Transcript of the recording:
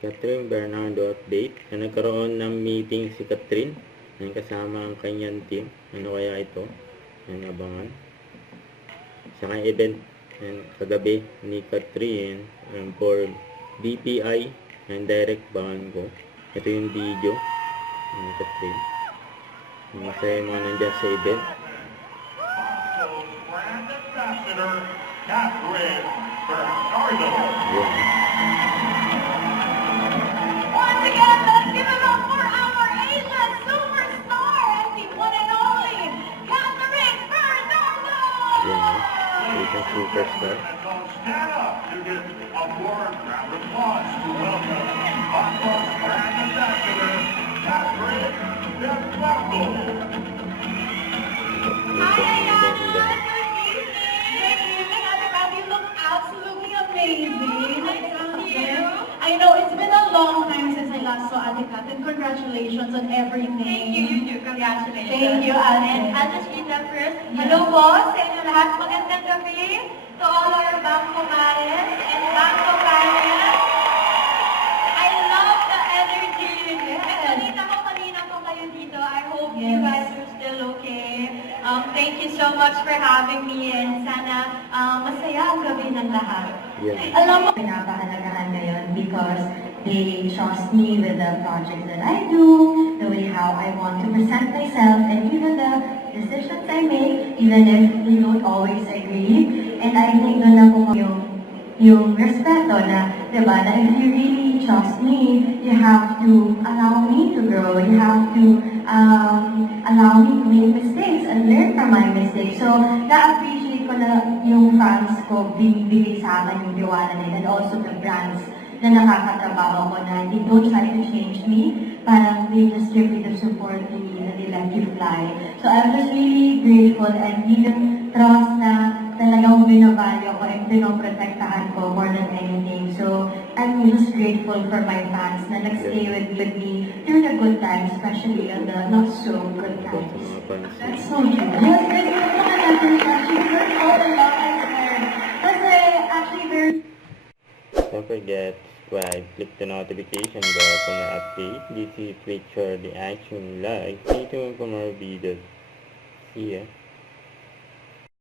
Catherine Bernardo update na nagkaroon ng meeting si Catherine na kasama ang kanyang team. Ano kaya ito? Ang abangan. Sa kanyang event kagabi ni Catherine for DPI and direct bangan ko. Ito yung video ni Catherine. Masaya mga nandyan sa event. Catherine Bernardo. Yeah. Once again, let's give it up for our Asian superstar and the one and only Catherine Bernardo! Yeah. Asian superstar. Stand up to give a warm round of applause to welcome Bangkok's brand ambassador, Catherine Bernardo. You look absolutely amazing. I know it's been a long time since I last saw Ate Kat, and congratulations on everything. Thank you, you too. Congratulations. Thank you, Ate. And I'll just read them first. Yes. Hello po sa inyo lahat. Magandang gabi to all our Bangko Mares and Bangko parents. I love the energy. Kanina po kayo dito. I hope you guys are still okay. Thank you so much for having me, and sana masaya ang gabi ng lahat. Yeah. Alam mo, Pinapahalagahan ngayon because they trust me with the projects that I do, the way how I want to present myself, and even the decisions I make, even if they don't always agree. And I think doon na po yung respeto na, diba, na if you really trust me, you have to allow me to grow, you have to allow me to make mistakes and learn from my mistakes. So, na-appreciate ko na yung fans ko binibigay sa akin yung tiwala nila, and also the brands na nakakatrabaho ko na they don't try to change me, parang they just give me the support they need and they let you fly. So, I'm just really grateful and yung trust na talagang binavalue ko and pinoprotektahan ko more than anything. So, I'm just grateful for my fans na nag-stay with me during the good times, especially in the not so good times. That's so true. Yes, kasi yung mga natin actually heard all the love I heard. Kasi actually very... Don't forget to subscribe, click the notification bell for more updates. This is Richard the Action Live. Stay tuned for more videos. See ya.